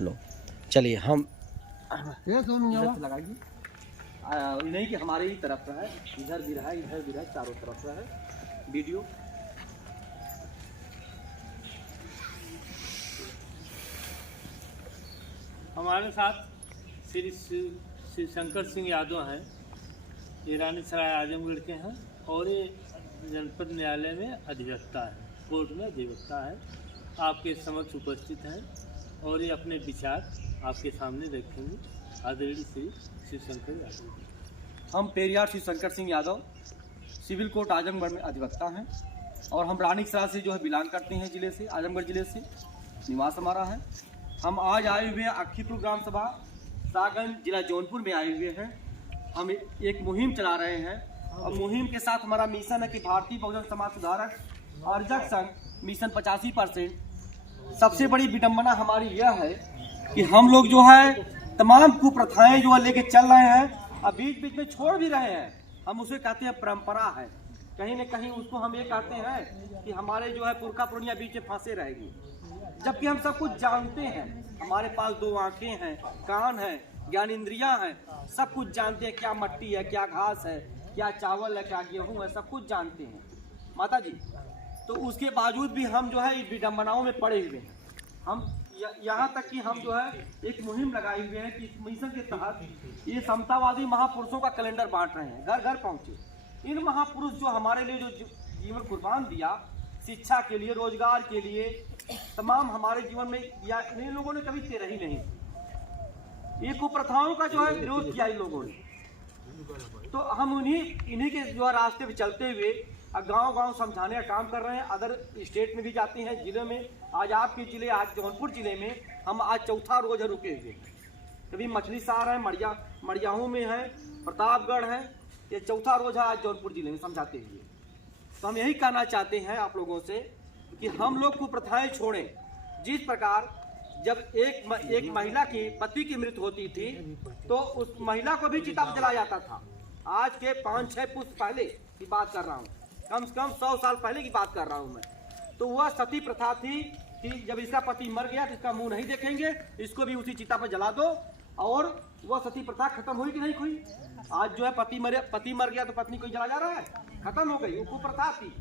लो चलिए हम लगाइए नहीं कि हमारे ही तरफ है, इधर भी रहा, इधर भी रहा, चारों तरफ है वीडियो। हमारे साथ श्री शंकर सिंह यादव हैं, ये रानीसराय आजमगढ़ के हैं और ये जनपद न्यायालय में अधिवक्ता है, कोर्ट में अधिवक्ता है। आपके समक्ष उपस्थित हैं और ये अपने विचार आपके सामने रखेंगे। आदरणीय श्री शिव शंकर यादव। हम पेरियार श्री शंकर सिंह यादव सिविल कोर्ट आजमगढ़ में अधिवक्ता हैं और हम रानीसराय से जो है बिलोंग करते हैं, जिले से, आजमगढ़ जिले से निवास हमारा है। हम आज आए हुए हैं अक्खीपुर ग्राम सभा सागंज जिला जौनपुर में आए हुए हैं। हम एक मुहिम चला रहे हैं और मुहिम के साथ हमारा मिशन है कि भारतीय बहुजन समाज सुधारक अर्जक संघ मिशन 85%। सबसे बड़ी विडंबना हमारी यह है कि हम लोग जो है तमाम कुप्रथाएं जो है लेके चल रहे हैं और बीच बीच में छोड़ भी रहे हैं। हम उसे कहते हैं परंपरा है, कहीं न कहीं उसको हम ये कहते हैं कि हमारे जो है पुरखा पुरनिया बीच में फंसे रहेगी, जबकि हम सब कुछ जानते हैं। हमारे पास 2 आंखें हैं, कान हैं, ज्ञान इंद्रियां हैं, सब कुछ जानते हैं। क्या मट्टी है, क्या घास है, क्या चावल है, क्या गेहूं है, सब कुछ जानते हैं माता जी। तो उसके बावजूद भी हम जो है इस विडंबनाओं में पड़े हुए हैं। हम यहाँ तक कि हम जो है एक मुहिम लगाए हुए हैं कि इस मिशन के तहत ये समतावादी महापुरुषों का कैलेंडर बांट रहे हैं, घर घर पहुँचे। इन महापुरुष जो हमारे लिए जो जीवन कुर्बान दिया, शिक्षा के लिए, रोजगार के लिए, तमाम हमारे जीवन में, या इन लोगों ने कभी तेरा ही नहीं, ये कुप्रथाओं का जो है विरोध किया इन लोगों ने। तो हम इन्हीं के जो है रास्ते पे चलते हुए गांव-गांव समझाने का काम कर रहे हैं। अदर स्टेट में भी जाते हैं, जिले में। आज आपके जिले, आज जौनपुर जिले में हम आज चौथा रोज रुके हुए हैं। कभी मछली शहर है, मड़ियाहू में है, प्रतापगढ़ है, ये चौथा रोज है आज जौनपुर जिले में समझाते हुए। तो हम यही कहना चाहते हैं आप लोगों से कि हम लोग को प्रथाएं छोड़ें। जिस प्रकार जब एक महिला की पति की मृत्यु होती थी तो उस महिला को भी चिता पर जलाया जाता था। आज के 5-6 पुष्प पहले की बात कर रहा हूँ, कम से कम 100 साल पहले की बात कर रहा हूँ मैं। तो वह सती प्रथा थी कि जब इसका पति मर गया तो इसका मुंह नहीं देखेंगे, इसको भी उसी चिता पर जला दो। और वह सती प्रथा खत्म हुई कि नहीं हुई? आज जो है पति मर गया तो पत्नी को जला जा रहा है, खत्म हो गई। वो कुप्रथा थी।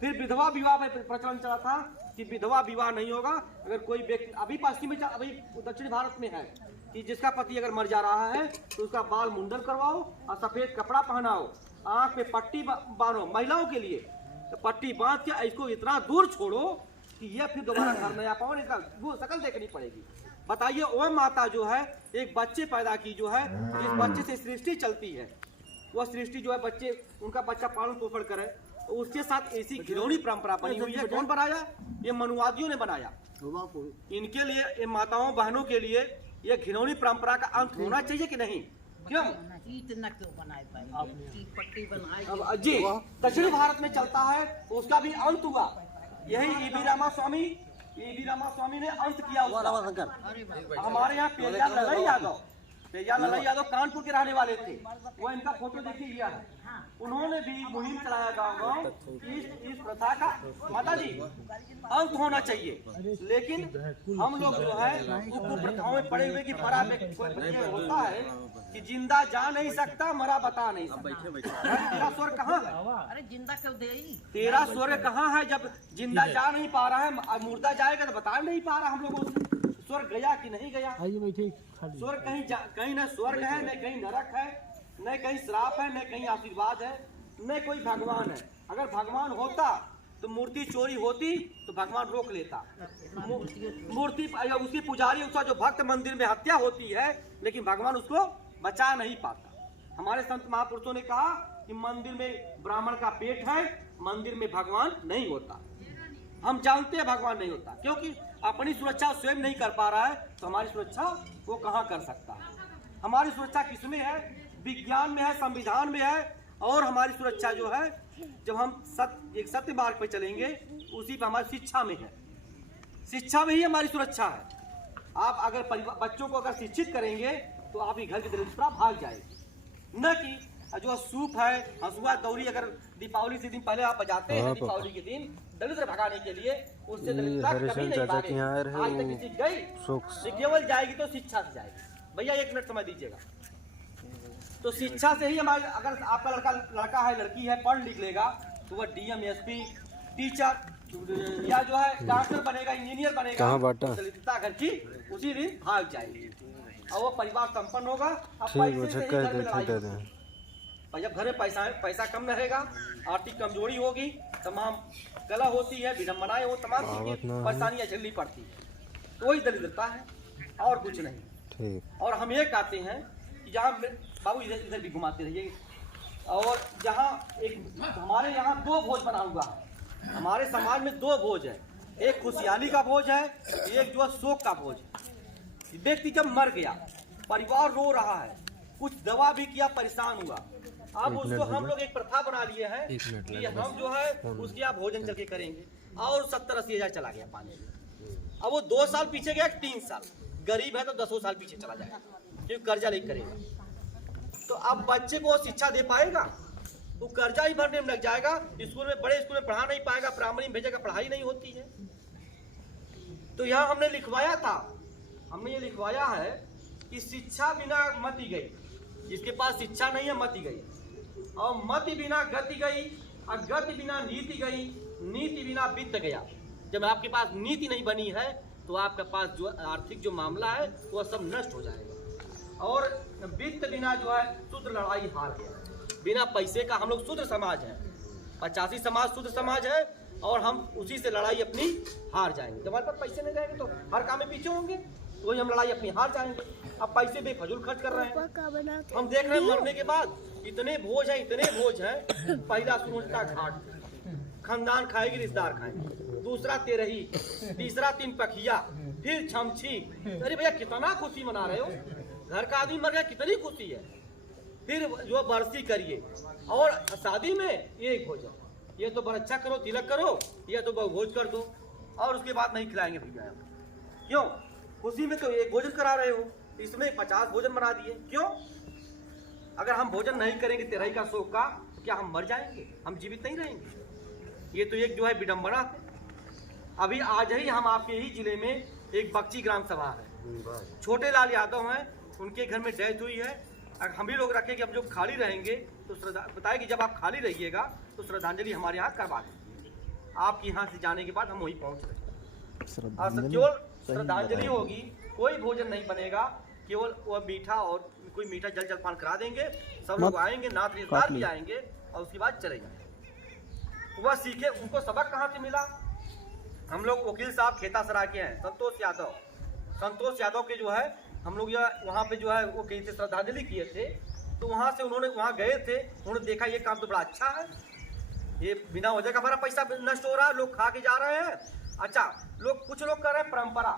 फिर विधवा विवाह में प्रचलन चला था कि विधवा विवाह नहीं होगा अगर कोई व्यक्ति, अभी पश्चिम में, अभी दक्षिण भारत में है कि जिसका पति अगर मर जा रहा है तो उसका बाल मुंडन करवाओ और सफेद कपड़ा पहनाओ, आंख पे पट्टी बांधो। महिलाओं के लिए तो पट्टी बांध के इसको इतना दूर छोड़ो कि ये फिर दोबारा घर में आ पाओ, इसका वो शकल देखनी पड़ेगी। बताइए, वह माता जो है एक बच्चे पैदा की, जो है जिस बच्चे से सृष्टि चलती है, वह सृष्टि जो है बच्चे, उनका बच्चा पालन पोषण करे, तो उसके साथ ऐसी घिनौनी परंपरा बनी हुई है। कौन बनाया? ये मनुवादियों ने बनाया। इनके लिए, ये माताओं बहनों के लिए ये घिनौनी परंपरा का अंत होना चाहिए कि नहीं? क्यों इतना क्यों बनाए पट्टी बनाए? अब जी दक्षिण भारत में चलता है, उसका भी अंत हुआ। यही ईवी रामा स्वामी ने अंत किया उसका। हमारे यहाँ पेरियार ललाई यादव कानपुर के रहने वाले थे, वो इनका फोटो देखिए लिया है। उन्होंने भी मुहिम चलाया गाँव इस प्रथा का माता जी अंत होना चाहिए। लेकिन हम लोग जो है कुप्रथाओं में पड़े हुए कि मरा होता है कि जिंदा जा नहीं सकता, मरा बता नहीं सकता। तेरा स्वर्ग कहाँ है? अरे जिंदा क्यों दे? तेरा स्वर्ग कहाँ है जब जिंदा जा नहीं पा रहा है? मुर्दा जाएगा तो बता नहीं पा रहा हम लोगों से स्वर्ग गया कि नहीं गया। स्वर्ग कहीं न स्वर्ग है, न कहीं नरक है, न कहीं श्राप है, न कहीं आशीर्वाद है, न कोई भगवान है। अगर भगवान होता तो मूर्ति चोरी होती तो भगवान रोक लेता। मूर्ति उसकी पुजारी, उसका जो भक्त मंदिर में हत्या होती है, लेकिन भगवान उसको बचा नहीं पाता। हमारे संत महापुरुषों ने कहा कि मंदिर में ब्राह्मण का पेट है, मंदिर में भगवान नहीं होता। हम जानते हैं भगवान नहीं होता, क्योंकि अपनी सुरक्षा स्वयं नहीं कर पा रहा है तो हमारी सुरक्षा वो कहाँ कर सकता है? हमारी सुरक्षा किसमें है? विज्ञान में है, संविधान में है। और हमारी सुरक्षा जो है, जब हम एक सत्य मार्ग पे चलेंगे, उसी पर हमारी शिक्षा में है। शिक्षा में ही हमारी सुरक्षा है। आप अगर बच्चों को अगर शिक्षित करेंगे तो आपकी घर की दरिद्रता भाग जाएगी। न कि जो सूप है, हंसुआ, दौरी, अगर दीपावली से दिन पहले आप बजाते हैं, दीपावली के दिन दलित से भगाने के लिए उससे ये दलितता कभी हरिशन नहीं चाचा भागे। के यहाँ आ रहे आज तक वो किसी गई शोक ये केवल जाएगी तो शिक्षा से जाएगी। भैया 1 मिनट समय दीजिएगा। तो शिक्षा से ही हमारे, अगर आपका लड़का है लड़की है पढ़ लिख लेगा तो वह डीएम एसपी टीचर या जो है डॉक्टर बनेगा, इंजीनियर बनेगा। कहाँ बांटा? दलितता घर की उसी दिन भाग जाएगी और वो परिवार संपन्न होगा। अब ठीक पैसे है, से ही कह घर में लड़ाई देते होगी। हैं। और जब घर में पैसा कम रहेगा, आर्थिक कमजोरी होगी, तमाम कला होती है, विडम्बनाएं हो, तमाम चीजें परेशानियां झेलनी पड़ती है। तो वही दलितता है और कुछ नहीं। ठीक। और हम ये कहते हैं कि जहाँ बाबू इधर भी घुमाते रहिए, और जहाँ एक हमारे यहाँ 2 भोज बना हुआ है। हमारे समाज में 2 भोज है, एक खुशहाली का भोज है, एक जो है शोक का भोज है। व्यक्ति जब मर गया, परिवार रो रहा है, कुछ दवा भी किया, परेशान हुआ, अब उसको हम लोग एक प्रथा बना लिए हैं कि हम जो है उसके यहाँ भोजन चल के करेंगे। और 70-80 हजार चला गया पानी। अब वो 2 साल पीछे गया, 3 साल गरीब है तो 10 साल पीछे चला जाएगा क्योंकि कर्जा नहीं करेगा। तो अब बच्चे को शिक्षा दे पाएगा? वो कर्जा ही भरने में लग जाएगा, स्कूल में, बड़े स्कूल में पढ़ा नहीं पाएगा, प्राइमरी में भेजेगा, पढ़ाई नहीं होती है। तो यहाँ हमने लिखवाया था, हमने ये लिखवाया है कि शिक्षा बिना मति गई। जिसके पास शिक्षा नहीं है मति गई, और मति बिना गति गई, और गति बिना नीति गई, नीति बिना वित्त गया। जब आपके पास नीति नहीं बनी है तो आपके पास जो आर्थिक जो मामला है वो सब नष्ट हो जाएगा। और वित्त बिना जो है शूद्र लड़ाई हार गया। बिना पैसे का हम लोग शूद्र समाज है, 85 समाज शूद्र समाज है, और हम उसी से लड़ाई अपनी हार जाएंगे। जब हमारे पास पैसे नहीं रहेंगे तो हर काम में पीछे होंगे, तो वही हम लड़ाई अपनी हार जाएंगे। अब पैसे बेफजूल खर्च कर रहे हैं। हम देख रहे हैं मरने के बाद इतने भोज हैं, इतने भोज हैं। पहला सूरज का घाट, खानदान खाएगी, रिश्तेदार खाएंगे। दूसरा तेरही, तीसरा 3 पखिया, फिर छमछी। अरे भैया कितना खुशी मना रहे हो, घर का आदमी मर गया, कितनी खुशी है। फिर जो बरसी करिए, और शादी में एक भोजन, ये तो बरच्छा करो, तिलक करो, या तो भोज कर दो, और उसके बाद नहीं खिलाएंगे भैया। क्यों? खुशी में तो एक भोजन करा रहे हो, इसमें 50 भोजन बना दिए। क्यों? अगर हम भोजन नहीं करेंगे तेरही का शोक का, तो क्या हम मर जाएंगे? हम जीवित नहीं रहेंगे। ये तो एक जो है विडम्बना है। अभी आज ही हम आपके ही जिले में एक बक्ची ग्राम सभा है, छोटे लाल यादव हैं, उनके घर में डेथ हुई है। अगर हम भी लोग रखें कि अब जो खाली रहेंगे तो बताए कि जब आप खाली रहिएगा तो श्रद्धांजलि हमारे यहाँ करवा देंगे। आपके यहाँ से जाने के बाद हम वहीं पहुँच रहे हैं, और केवल श्रद्धांजलि होगी, कोई भोजन नहीं बनेगा, केवल वह मीठा और कोई मीठा जल जलपान करा देंगे। सब लोग आएंगे, नात रिश्तेदार भी आएंगे, और उसके बाद चले जाएंगे। वह सीखे, उनको सबक कहाँ से मिला? हम लोग वकील साहब खेतासरा के हैं, संतोष यादव के जो है हम लोग वहाँ पे जो है वो कहीं से श्रद्धांजलि किए थे। तो वहाँ से उन्होंने वहाँ गए थे, उन्होंने देखा ये काम तो बड़ा अच्छा है, ये बिना वजह का हमारा पैसा नष्ट हो रहा है, लोग खा के जा रहे हैं। अच्छा, कुछ लोग कर रहे हैं परंपरा,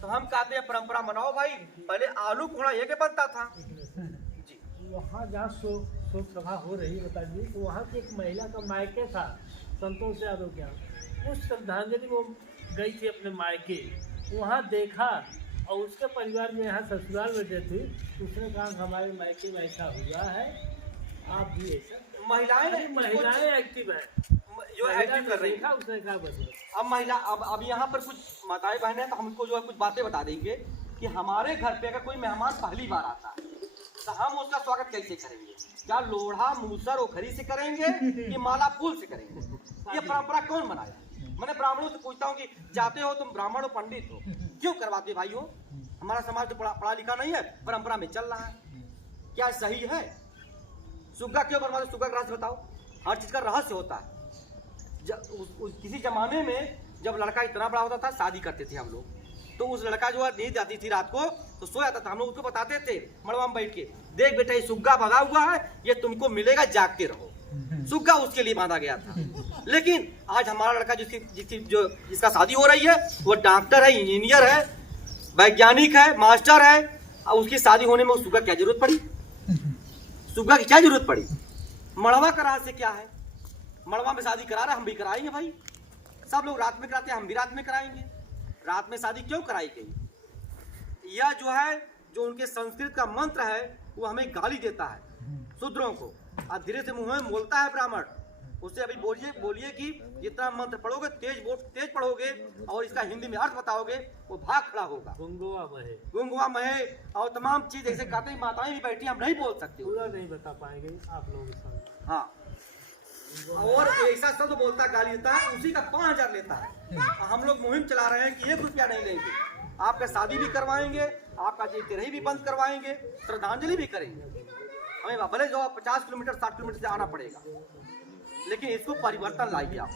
तो हम कहते हैं परंपरा मनाओ भाई। पहले आलू पूड़ा ये के बनता था जी। वहाँ जहाँ शोक सभा हो रही बताइए, तो वहाँ की एक महिला का मायके था संतोष यादव के यहाँ। उस श्रद्धांजलि वो गई थी अपने मायके, वहाँ देखा, और उसके परिवार में यहाँ ससुराल में डेथ हुई। उसने कहा हमारे मायके में ऐसा हुआ है, आप भी ऐसा। महिलाएं एक्टिव है, जो एक्टिव कर रही है। उसने कहा बस अब महिला, अब यहाँ पर कुछ माताएं बहनें हैं, तो हमको जो है कुछ बातें बता देंगे कि हमारे घर पे अगर कोई मेहमान पहली बार आता है तो हम उसका स्वागत कैसे करेंगे? क्या लोढ़ा मूसर ओखरी से करेंगे कि माला फूल से करेंगे? ये परंपरा कौन बनाया? मैंने ब्राह्मणों से पूछता हूँ कि जाते हो तुम ब्राह्मण हो, पंडित हो, क्यों करवाते भाई हो? हमारा समाज तो पढ़ा लिखा नहीं है, परंपरा में चल रहा है, क्या सही है? सुग्गा क्यों बनवाते? सुग्गा का रहस्य बताओ। हर चीज का रहस्य होता है। किसी जमाने में जब लड़का इतना बड़ा होता था, शादी करते थे हम लोग, तो उस लड़का जो है नींद आती थी रात को तो सो जाता था। हम लोग उसको बताते थे मड़वा में बैठ के, देख बेटा ये सुग्गा बंधा हुआ है, ये तुमको मिलेगा, जागते रहो। सुग्गा उसके लिए बांधा गया था। लेकिन आज हमारा लड़का जिसका शादी हो रही है, वो डॉक्टर है, इंजीनियर है, वैज्ञानिक है, मास्टर है, और उसकी शादी होने में सुग्गा क्या जरूरत पड़ी? सुग्गा की क्या जरूरत पड़ी? मड़वा का रहस्य क्या है? मड़वा में शादी करा रहे, हम भी कराएंगे भाई। सब लोग रात में कराते हैं, हम भी रात में कराएंगे। रात में शादी क्यों कराई गई? यह जो है, जो उनके संस्कृत का मंत्र है, वो हमें गाली देता है शूद्रों को, और धीरे से मुंह में बोलता है ब्राह्मण उससे अभी बोलिए कि जितना मंत्र पढ़ोगे तेज पढ़ोगे और इसका हिंदी में अर्थ बताओगे, वो भाग खड़ा होगा। गुंगुआ महे और तमाम चीज ऐसे कहते हैं, माताएं भी बैठी, हम नहीं बोल सकते, पूरा नहीं बता पाएंगे आप लोग। हाँ, और ऐसा शब्द बोलता गाली देता है, उसी का 5,000 लेता है। हम लोग मुहिम चला रहे हैं कि 1 रुपया नहीं लेंगे, आपका शादी भी करवाएंगे, आपका तेरही भी बंद करवाएंगे, श्रद्धांजलि भी करेंगे। हमें भले जो 50 किलोमीटर 60 किलोमीटर से आना पड़ेगा, लेकिन इसको परिवर्तन लाइए आप।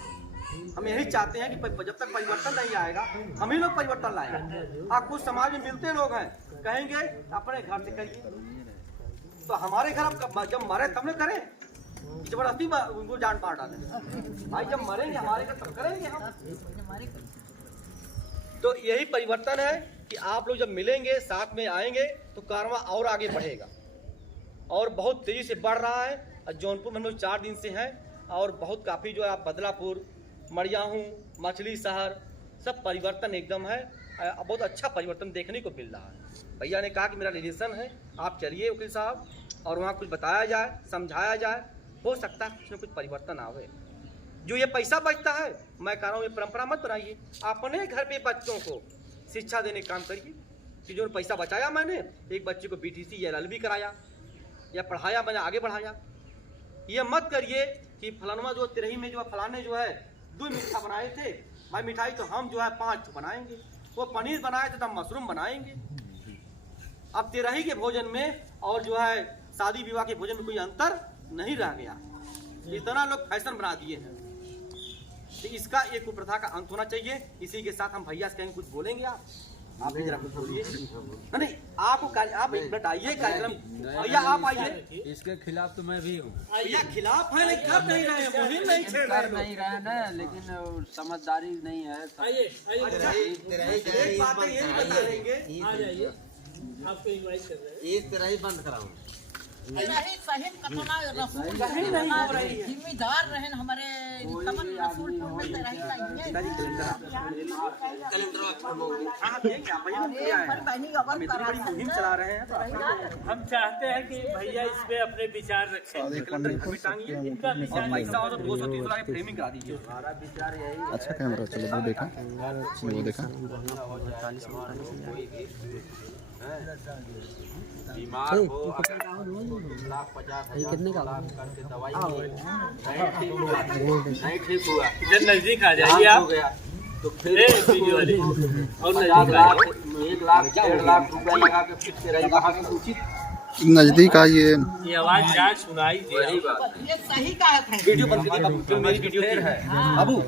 हम यही चाहते हैं कि जब तक परिवर्तन नहीं आएगा, हम ही लोग परिवर्तन लाएंगे। आप कुछ समाज में मिलते लोग हैं, कहेंगे अपने घर से करिए, तो हमारे घर जब मरे तब न करें, जबरदस्ती उनको जान मार डालें। भाई जब मरेंगे हमारे घर तब करेंगे हम। तो यही परिवर्तन है कि आप लोग जब मिलेंगे, साथ में आएंगे, तो कारवां और आगे बढ़ेगा और बहुत तेजी से बढ़ रहा है। और जौनपुर में हम लोग 4 दिन से हैं और बहुत काफ़ी जो है आप बदलापुर, मड़ियाहूँ, मछली शहर सब परिवर्तन एकदम है, बहुत अच्छा परिवर्तन देखने को मिल रहा है। भैया ने कहा कि मेरा रिलेशन है, आप चलिए वकील साहब और वहाँ कुछ बताया जाए, समझाया जाए, हो सकता है कुछ न कुछ परिवर्तन आवे। जो ये पैसा बचता है, मैं कह रहा हूँ ये परंपरा मत बनाइए, अपने घर पे बच्चों को शिक्षा देने का काम करिए। कि जो पैसा बचाया मैंने, एक बच्चे को BTC या LLB कराया या पढ़ाया, मैंने आगे बढ़ाया। ये मत करिए कि फलाना जो तिरही में जो फलाने जो है 2 मीठा बनाए थे, भाई मिठाई तो हम जो है 5 बनाएंगे, वो पनीर बनाए थे तो हम मशरूम बनाएंगे। अब तिरही के भोजन में और जो है शादी विवाह के भोजन में कोई अंतर नहीं रह गया, इतना लोग फैशन बना दिए हैं। तो इसका एक कुप्रथा का अंत होना चाहिए। इसी के साथ हम भैया से कहेंगे कुछ बोलेंगे आप भी जरा कुछ बोलिए। नहीं आपको आप एक मिनट आइए कार्यक्रम, भैया आप आइए। इसके खिलाफ तो मैं भी हूँ। भैया खिलाफ है, नहीं कर नहीं रहे हैं, मुहिम नहीं छेड़ रहे हैं। नहीं रहे ना, लेकिन समझदारी नहीं है। अच्छा, एक बात है ये भी बता देंगे, आ जाइए, आपको इनवाइट कर रहे हैं। इस तरह ही बंद कराऊँ। रही सहित कतना रसूल कहीं नहीं हो रही है। जिम्मेदार रहन हमारे तमन रसूलपुर में तो रही हाँ देंगे आप भैया, हम किया है। हम इतनी बड़ी मुहिम चला रहे हैं, तो हम चाहते हैं कि भैया इस पे अपने विचार रखें। कैलेंडर घर में टांगिए और पैसा हो तो 200-300 लाख फ्रेमिंग करा दीजिए। अच्छा कैमरा, चलो वो देखा, वो देखा। बीमार हो, 1,50,000 कितने का करके दवाई नहीं ठीक हुआ, इधर नजदीक आ जाइए आप, तो फिर वीडियो वाले और 1 लाख 1,00,000 लाख रुपया लगा के फिट के रही। कहाँ से सूचित नजदीक आइए। ये आवाज जा सुनाई दे। वही बात ये सही कहा था। वीडियो बंद कीजिए, मेरी वीडियो है बाबू।